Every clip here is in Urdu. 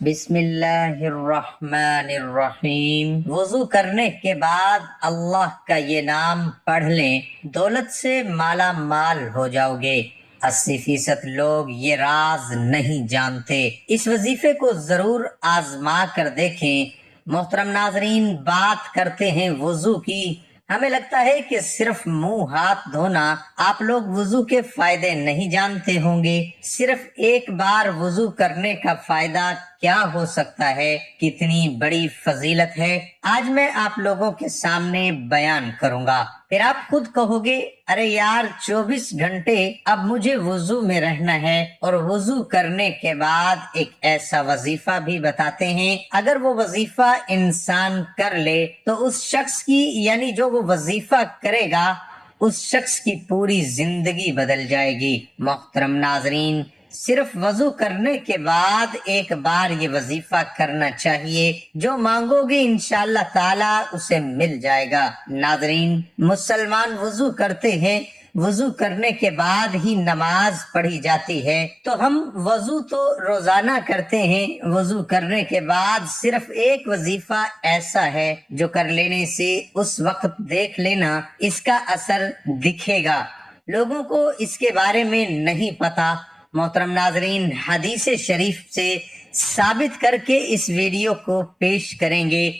بسم اللہ الرحمن الرحیم۔ وضو کرنے کے بعد اللہ کا یہ نام پڑھ لیں، دولت سے مالا مال ہو جاؤ گے۔ 80% لوگ یہ راز نہیں جانتے۔ اس وظیفے کو ضرور آزما کر دیکھیں۔ محترم ناظرین، بات کرتے ہیں وضو کی۔ ہمیں لگتا ہے کہ صرف منہ ہاتھ دھونا، آپ لوگ وضو کے فائدے نہیں جانتے ہوں گے۔ صرف ایک بار وضو کرنے کا فائدہ کیا ہو سکتا ہے، کتنی بڑی فضیلت ہے، آج میں آپ لوگوں کے سامنے بیان کروں گا۔ پھر آپ خود کہو گے، ارے یار 24 گھنٹے اب مجھے وضو میں رہنا ہے، اور وضو کرنے کے بعد ایک ایسا وظیفہ بھی بتاتے ہیں، اگر وہ وظیفہ انسان کر لے تو اس شخص کی، یعنی جو وہ وظیفہ کرے گا، اس شخص کی پوری زندگی بدل جائے گی۔ محترم ناظرین، صرف وضو کرنے کے بعد ایک بار یہ وظیفہ کرنا چاہیے، جو مانگو گے انشاءاللہ تعالی اسے مل جائے گا۔ ناظرین، مسلمان وضو کرتے ہیں، وضو کرنے کے بعد ہی نماز پڑھی جاتی ہے، تو ہم وضو تو روزانہ کرتے ہیں، وضو کرنے کے بعد صرف ایک وظیفہ ایسا ہے جو کر لینے سے اس وقت دیکھ لینا اس کا اثر دکھے گا۔ لوگوں کو اس کے بارے میں نہیں پتا۔ محترم ناظرین، حدیث شریف سے ثابت کر کے اس ویڈیو کو پیش کریں گے۔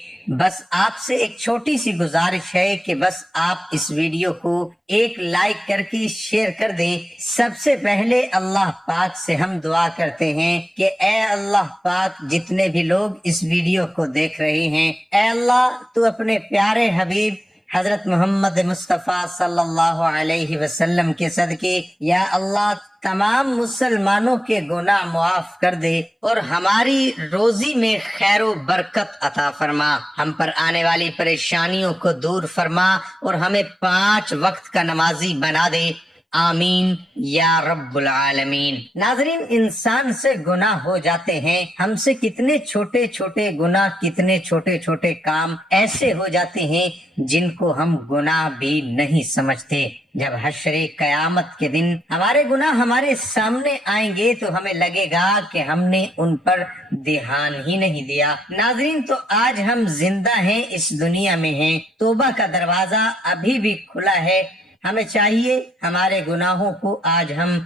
بس آپ سے ایک چھوٹی سی گزارش ہے کہ بس آپ اس ویڈیو کو ایک لائک کر کے شیئر کر دیں۔ سب سے پہلے اللہ پاک سے ہم دعا کرتے ہیں کہ اے اللہ پاک، جتنے بھی لوگ اس ویڈیو کو دیکھ رہے ہیں، اے اللہ تو اپنے پیارے حبیب حضرت محمد مصطفیٰ صلی اللہ علیہ وسلم کے صدقے یا اللہ تمام مسلمانوں کے گناہ معاف کر دے، اور ہماری روزی میں خیر و برکت عطا فرما، ہم پر آنے والی پریشانیوں کو دور فرما، اور ہمیں 5 وقت کا نمازی بنا دے، آمین یا رب العالمین۔ ناظرین، انسان سے گناہ ہو جاتے ہیں، ہم سے کتنے چھوٹے چھوٹے گناہ، کتنے چھوٹے چھوٹے کام ایسے ہو جاتے ہیں جن کو ہم گناہ بھی نہیں سمجھتے۔ جب حشر قیامت کے دن ہمارے گناہ ہمارے سامنے آئیں گے تو ہمیں لگے گا کہ ہم نے ان پر دھیان ہی نہیں دیا۔ ناظرین، تو آج ہم زندہ ہیں، اس دنیا میں ہیں، توبہ کا دروازہ ابھی بھی کھلا ہے۔ ہمیں چاہیے ہمارے گناہوں کو آج ہم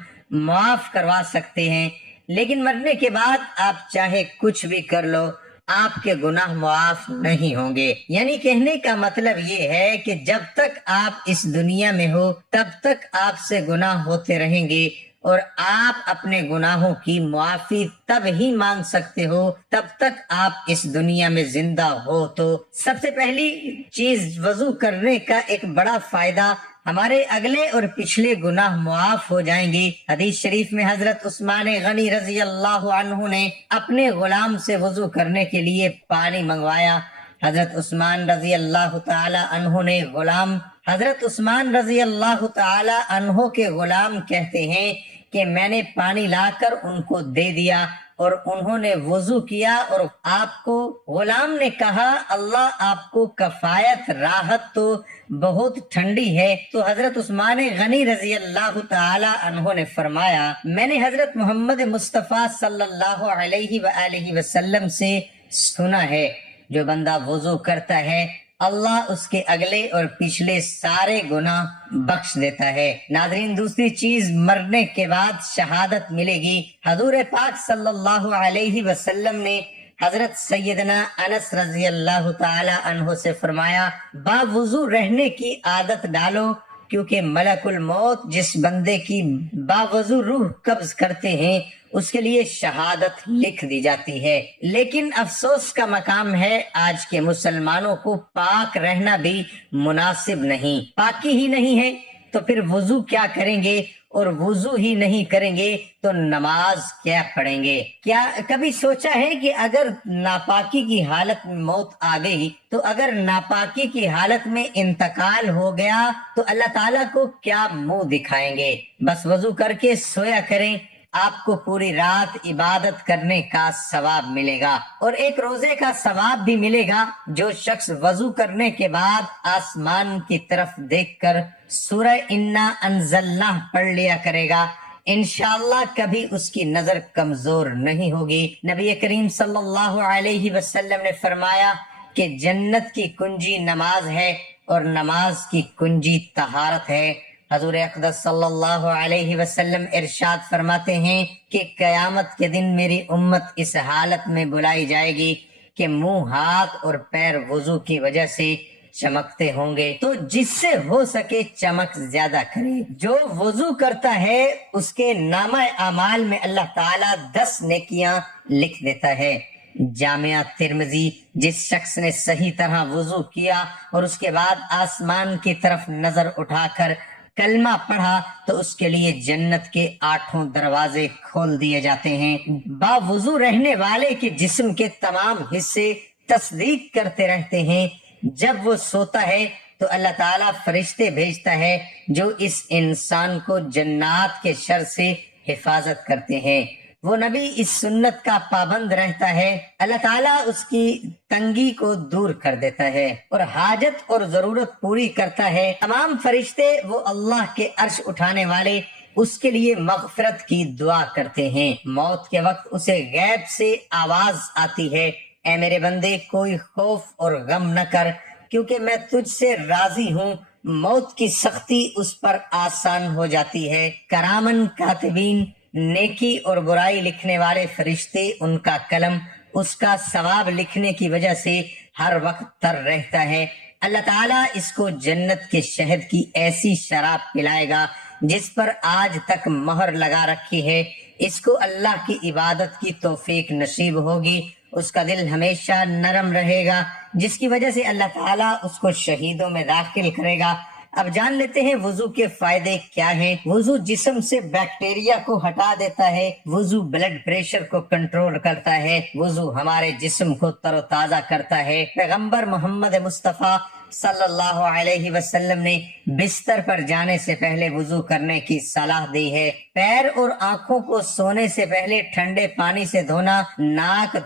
معاف کروا سکتے ہیں، لیکن مرنے کے بعد آپ چاہے کچھ بھی کر لو، آپ کے گناہ معاف نہیں ہوں گے۔ یعنی کہنے کا مطلب یہ ہے کہ جب تک آپ اس دنیا میں ہو تب تک آپ سے گناہ ہوتے رہیں گے، اور آپ اپنے گناہوں کی معافی تب ہی مانگ سکتے ہو تب تک آپ اس دنیا میں زندہ ہو۔ تو سب سے پہلی چیز، وضو کرنے کا ایک بڑا فائدہ، ہمارے اگلے اور پچھلے گناہ معاف ہو جائیں گے۔ حدیث شریف میں حضرت عثمان غنی رضی اللہ عنہ نے اپنے غلام سے وضو کرنے کے لیے پانی منگوایا۔ حضرت عثمان رضی اللہ تعالی عنہ نے حضرت عثمان رضی اللہ تعالی عنہ کے غلام کہتے ہیں کہ میں نے پانی لا کر ان کو دے دیا، اور انہوں نے وضو کیا، اور آپ کو، غلام نے کہا، اللہ آپ کو کفایت، راحت تو بہت ٹھنڈی ہے۔ تو حضرت عثمان غنی رضی اللہ تعالی عنہ نے فرمایا، میں نے حضرت محمد مصطفیٰ صلی اللہ علیہ وآلہ وسلم سے سنا ہے، جو بندہ وضو کرتا ہے اللہ اس کے اگلے اور پچھلے سارے گناہ بخش دیتا ہے۔ ناظرین، دوسری چیز، مرنے کے بعد شہادت ملے گی۔ حضور پاک صلی اللہ علیہ وسلم نے حضرت سیدنا انس رضی اللہ تعالی عنہ سے فرمایا، باوضو رہنے کی عادت ڈالو، کیونکہ ملک الموت جس بندے کی باوضو روح قبض کرتے ہیں اس کے لیے شہادت لکھ دی جاتی ہے۔ لیکن افسوس کا مقام ہے، آج کے مسلمانوں کو پاک رہنا بھی مناسب نہیں، پاکی ہی نہیں ہے، تو پھر وضو کیا کریں گے؟ اور وضو ہی نہیں کریں گے تو نماز کیا پڑھیں گے؟ کیا کبھی سوچا ہے کہ اگر ناپاکی کی حالت میں موت آ گئی، تو اگر ناپاکی کی حالت میں انتقال ہو گیا تو اللہ تعالیٰ کو کیا منہ دکھائیں گے؟ بس وضو کر کے سویا کریں، آپ کو پوری رات عبادت کرنے کا ثواب ملے گا، اور ایک روزے کا ثواب بھی ملے گا۔ جو شخص وضو کرنے کے بعد آسمان کی طرف دیکھ کر سورہ انا انزلناہ پڑھ لیا کرے گا، انشاءاللہ کبھی اس کی نظر کمزور نہیں ہوگی۔ نبی کریم صلی اللہ علیہ وسلم نے فرمایا کہ جنت کی کنجی نماز ہے اور نماز کی کنجی طہارت ہے۔ حضور اقدس صلی اللہ علیہ وسلم ارشاد فرماتے ہیں کہ قیامت کے دن میری امت اس حالت میں بلائی جائے گی کہ منہ، ہاتھ اور پیر وضو کی وجہ سے چمکتے ہوں گے، تو جس سے ہو سکے چمک زیادہ کرے۔ جو وضو کرتا ہے اس کے نامہ اعمال میں اللہ تعالیٰ 10 نیکیاں لکھ دیتا ہے۔ جامعہ ترمذی، جس شخص نے صحیح طرح وضو کیا اور اس کے بعد آسمان کی طرف نظر اٹھا کر کلمہ پڑھا تو اس کے لیے جنت کے 8 دروازے کھول دیے جاتے ہیں۔ باوضو رہنے والے کے جسم کے تمام حصے تصدیق کرتے رہتے ہیں۔ جب وہ سوتا ہے تو اللہ تعالیٰ فرشتے بھیجتا ہے جو اس انسان کو جنات کے شر سے حفاظت کرتے ہیں۔ وہ نبی اس سنت کا پابند رہتا ہے، اللہ تعالیٰ اس کی تنگی کو دور کر دیتا ہے اور حاجت اور ضرورت پوری کرتا ہے۔ تمام فرشتے وہ اللہ کے عرش اٹھانے والے اس کے لیے مغفرت کی دعا کرتے ہیں۔ موت کے وقت اسے غیب سے آواز آتی ہے، اے میرے بندے کوئی خوف اور غم نہ کر، کیونکہ میں تجھ سے راضی ہوں۔ موت کی سختی اس پر آسان ہو جاتی ہے۔ کرامن کاتبین، نیکی اور برائی لکھنے والے فرشتے، ان کا قلم اس کا ثواب لکھنے کی وجہ سے ہر وقت تر رہتا ہے۔ اللہ تعالیٰ اس کو جنت کے شہد کی ایسی شراب پلائے گا جس پر آج تک مہر لگا رکھی ہے۔ اس کو اللہ کی عبادت کی توفیق نصیب ہوگی، اس کا دل ہمیشہ نرم رہے گا، جس کی وجہ سے اللہ تعالیٰ اس کو شہیدوں میں داخل کرے گا۔ اب جان لیتے ہیں وضو کے فائدے کیا ہیں۔ وضو جسم سے بیکٹیریا کو ہٹا دیتا ہے، وضو بلڈ پریشر کو کنٹرول کرتا ہے، وضو ہمارے جسم کو تر و تازہ کرتا ہے۔ پیغمبر محمد مصطفیٰ صلی اللہ علیہ وسلم نے بستر پر جانے سے پہلے وضو کرنے کی صلاح دی ہے۔ پیر اور آنکھوں کو سونے سے پہلے ٹھنڈے پانی سے دھونا، ناک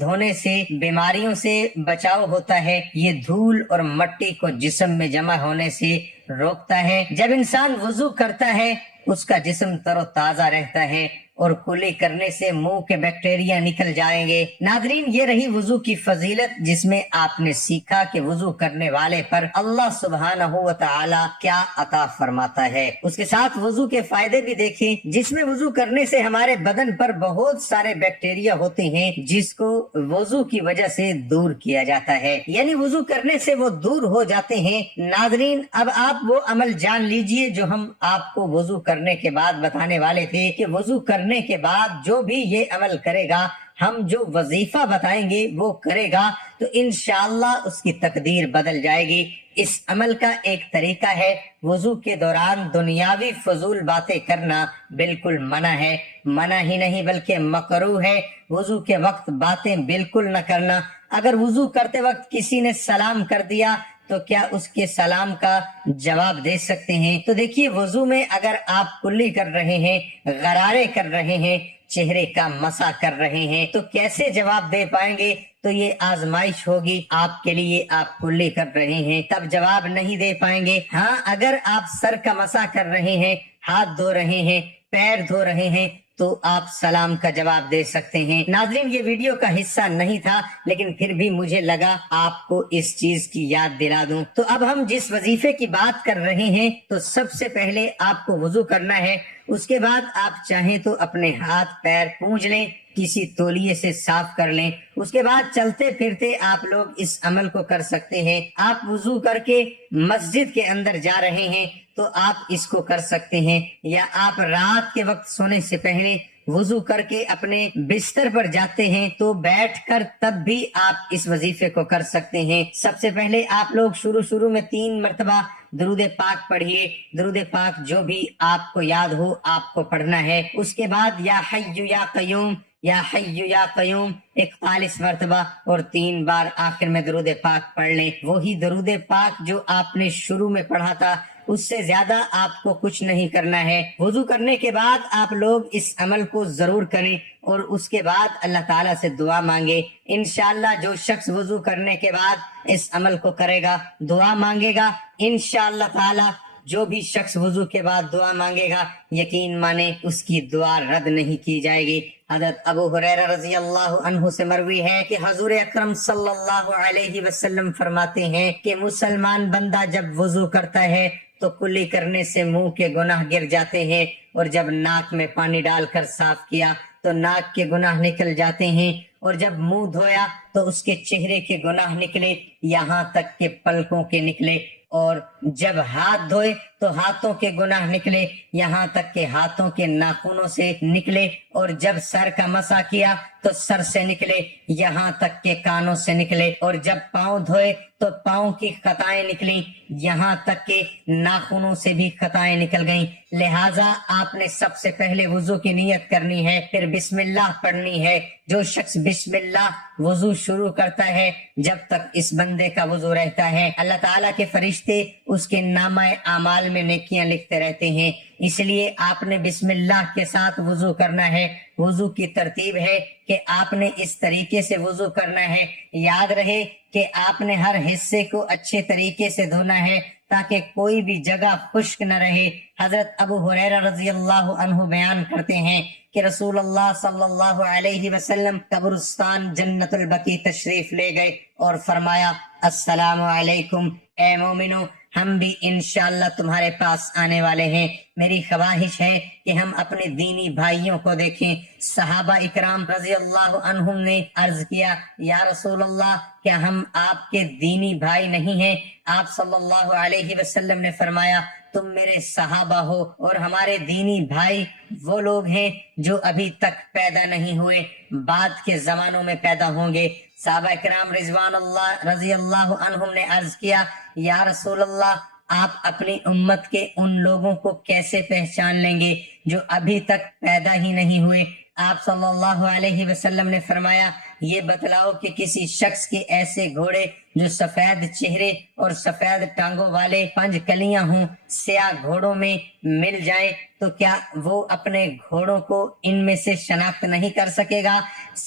دھونے سے بیماریوں سے بچاؤ ہوتا ہے۔ یہ دھول اور مٹی کو جسم میں جمع ہونے سے روکتا ہے۔ جب انسان وضو کرتا ہے اس کا جسم تر و تازہ رہتا ہے اور کلی کرنے سے منہ کے بیکٹیریا نکل جائیں گے۔ ناظرین، یہ رہی وضو کی فضیلت، جس میں آپ نے سیکھا کہ وضو کرنے والے پر اللہ سبحانہ و تعالی کیا عطا فرماتا ہے۔ اس کے ساتھ وضو کے فائدے بھی دیکھیں، جس میں وضو کرنے سے ہمارے بدن پر بہت سارے بیکٹیریا ہوتے ہیں جس کو وضو کی وجہ سے دور کیا جاتا ہے، یعنی وضو کرنے سے وہ دور ہو جاتے ہیں۔ ناظرین، اب آپ وہ عمل جان لیجئے جو ہم آپ کو وضو کرنے کے بعد بتانے والے تھے کہ وضو کرنے کے بعد جو بھی یہ عمل کرے گا، ہم جو وظیفہ بتائیں گے وہ کرے گا تو انشاءاللہ اس کی تقدیر بدل جائے گی۔ اس عمل کا ایک طریقہ ہے، وضو کے دوران دنیاوی فضول باتیں کرنا بالکل منع ہے، منع ہی نہیں بلکہ مکروہ ہے۔ وضو کے وقت باتیں بالکل نہ کرنا۔ اگر وضو کرتے وقت کسی نے سلام کر دیا تو کیا اس کے سلام کا جواب دے سکتے ہیں؟ تو دیکھیے، وضو میں اگر آپ کلی کر رہے ہیں، غرارے کر رہے ہیں، چہرے کا مسح کر رہے ہیں تو کیسے جواب دے پائیں گے؟ تو یہ آزمائش ہوگی آپ کے لیے۔ آپ کلی کر رہے ہیں تب جواب نہیں دے پائیں گے۔ ہاں، اگر آپ سر کا مسح کر رہے ہیں، ہاتھ دھو رہے ہیں، پیر دھو رہے ہیں تو آپ سلام کا جواب دے سکتے ہیں۔ ناظرین، یہ ویڈیو کا حصہ نہیں تھا لیکن پھر بھی مجھے لگا آپ کو اس چیز کی یاد دلا دوں۔ تو اب ہم جس وظیفے کی بات کر رہے ہیں تو سب سے پہلے آپ کو وضو کرنا ہے۔ اس کے بعد آپ چاہیں تو اپنے ہاتھ پیر پونجھ لیں، کسی تولیے سے صاف کر لیں۔ اس کے بعد چلتے پھرتے آپ لوگ اس عمل کو کر سکتے ہیں۔ آپ وضو کر کے مسجد کے اندر جا رہے ہیں تو آپ اس کو کر سکتے ہیں، یا آپ رات کے وقت سونے سے پہلے وضو کر کے اپنے بستر پر جاتے ہیں تو بیٹھ کر تب بھی آپ اس وظیفے کو کر سکتے ہیں۔ سب سے پہلے آپ لوگ شروع میں 3 مرتبہ درود پاک پڑھیے۔ درود پاک جو بھی آپ کو یاد ہو آپ کو پڑھنا ہے۔ اس کے بعد یا حی یا قیوم، یا حی یا قیوم 41 مرتبہ اور 3 بار آخر میں درود پاک پڑھ لیں۔ وہی درود پاک جو آپ نے شروع میں پڑھا تھا، اس سے زیادہ آپ کو کچھ نہیں کرنا ہے۔ وضو کرنے کے بعد آپ لوگ اس عمل کو ضرور کریں اور اس کے بعد اللہ تعالیٰ سے دعا مانگے۔ انشاءاللہ جو شخص وضو کرنے کے بعد اس عمل کو کرے گا، دعا مانگے گا، انشاءاللہ تعالیٰ جو بھی شخص وضو کے بعد دعا مانگے گا یقین مانے اس کی دعا رد نہیں کی جائے گی۔ حضرت ابو ہریرہ رضی اللہ عنہ سے مروی ہے کہ حضور اکرم صلی اللہ علیہ وسلم فرماتے ہیں کہ مسلمان بندہ جب وضو کرتا ہے تو کلی کرنے سے منہ کے گناہ گر جاتے ہیں، اور جب ناک میں پانی ڈال کر صاف کیا تو ناک کے گناہ نکل جاتے ہیں، اور جب منہ دھویا تو اس کے چہرے کے گناہ نکلے یہاں تک کہ پلکوں کے نکلے، اور جب ہاتھ دھوئے تو ہاتھوں کے گناہ نکلے یہاں تک کہ ہاتھوں کے ناخنوں سے نکلے، اور جب سر کا مسح کیا تو سر سے نکلے یہاں تک کہ کانوں سے نکلے، اور جب پاؤں دھوئے تو پاؤں کی خطائیں نکلیں یہاں تک کہ ناخنوں سے بھی خطائیں نکل گئیں۔ لہٰذا آپ نے سب سے پہلے وضو کی نیت کرنی ہے، پھر بسم اللہ پڑھنی ہے۔ جو شخص بسم اللہ وضو شروع کرتا ہے جب تک اس بندے کا وضو رہتا ہے اللہ تعالیٰ کے فرشتے اس کے نامہ اعمال میں نیکیاں لکھتے رہتے ہیں۔ اس لیے آپ نے بسم اللہ کے ساتھ وضو کرنا ہے۔ وضو کی ترتیب ہے کہ آپ نے اس طریقے سے وضو کرنا ہے، یاد رہے کہ آپ نے ہر حصے کو اچھے طریقے سے دھونا ہے تاکہ کوئی بھی جگہ خشک نہ رہے۔ حضرت ابو ہریرہ رضی اللہ عنہ بیان کرتے ہیں کہ رسول اللہ صلی اللہ علیہ وسلم قبرستان جنت البقیع تشریف لے گئے اور فرمایا السلام علیکم، اے مومنو ہم بھی انشاءاللہ تمہارے پاس آنے والے ہیں۔ میری خواہش ہے کہ ہم اپنے دینی بھائیوں کو دیکھیں۔ صحابہ اکرام رضی اللہ عنہم نے عرض کیا یا رسول اللہ کیا ہم آپ کے دینی بھائی نہیں ہیں؟ آپ صلی اللہ علیہ وسلم نے فرمایا تم میرے صحابہ ہو، اور ہمارے دینی بھائی وہ لوگ ہیں جو ابھی تک پیدا نہیں ہوئے، بعد کے زمانوں میں پیدا ہوں گے۔ صحابہ کرام رضوان اللہ رضی اللہ عنہم نے عرض کیا یا رسول اللہ آپ اپنی امت کے ان لوگوں کو کیسے پہچان لیں گے جو ابھی تک پیدا ہی نہیں ہوئے؟ آپ صلی اللہ علیہ وسلم نے فرمایا یہ بتلاؤ کہ کسی شخص کے ایسے گھوڑے جو سفید چہرے اور سفید ٹانگوں والے 5 کلیاں ہوں سیاہ گھوڑوں میں مل جائیں تو کیا وہ اپنے گھوڑوں کو ان میں سے شناخت نہیں کر سکے گا؟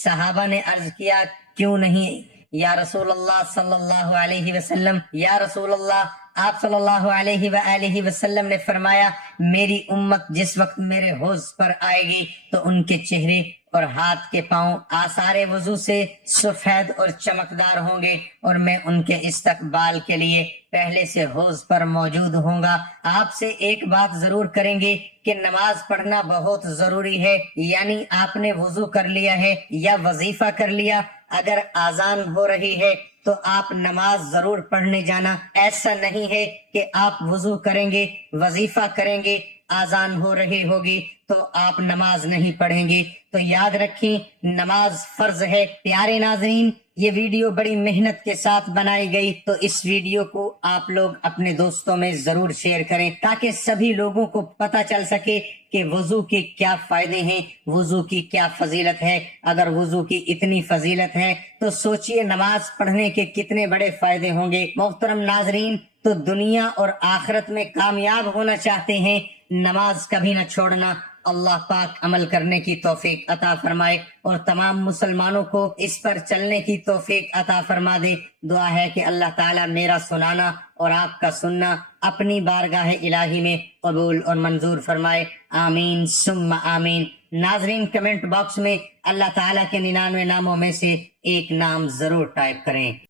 صحابہ نے عرض کیا کیوں نہیں یا رسول اللہ صلی اللہ علیہ وسلم؟ یا رسول اللہ آپ صلی اللہ علیہ وآلہ وسلم نے فرمایا میری امت جس وقت میرے حوض پر آئے گی تو ان کے چہرے اور ہاتھ کے پاؤں آثار وضو سے سفید اور چمکدار ہوں گے، اور میں ان کے استقبال کے لیے پہلے سے حوض پر موجود ہوں گا۔ آپ سے ایک بات ضرور کریں گے کہ نماز پڑھنا بہت ضروری ہے، یعنی آپ نے وضو کر لیا ہے یا وظیفہ کر لیا، اگر اذان ہو رہی ہے تو آپ نماز ضرور پڑھنے جانا۔ ایسا نہیں ہے کہ آپ وضو کریں گے وظیفہ کریں گے اذان ہو رہی ہوگی تو آپ نماز نہیں پڑھیں گے۔ تو یاد رکھیں نماز فرض ہے۔ پیارے ناظرین یہ ویڈیو بڑی محنت کے ساتھ بنائی گئی، تو اس ویڈیو کو آپ لوگ اپنے دوستوں میں ضرور شیئر کریں تاکہ سبھی لوگوں کو پتہ چل سکے کہ وضو کے کیا فائدے ہیں، وضو کی کیا فضیلت ہے۔ اگر وضو کی اتنی فضیلت ہے تو سوچئے نماز پڑھنے کے کتنے بڑے فائدے ہوں گے۔ محترم ناظرین تو دنیا اور آخرت میں کامیاب ہونا چاہتے ہیں، نماز کبھی نہ چھوڑنا۔ اللہ پاک عمل کرنے کی توفیق عطا فرمائے اور تمام مسلمانوں کو اس پر چلنے کی توفیق عطا فرما دے۔ دعا ہے کہ اللہ تعالیٰ میرا سنانا اور آپ کا سننا اپنی بارگاہ الہی میں قبول اور منظور فرمائے، آمین ثم آمین۔ ناظرین کمنٹ باکس میں اللہ تعالیٰ کے 99 ناموں میں سے ایک نام ضرور ٹائپ کریں۔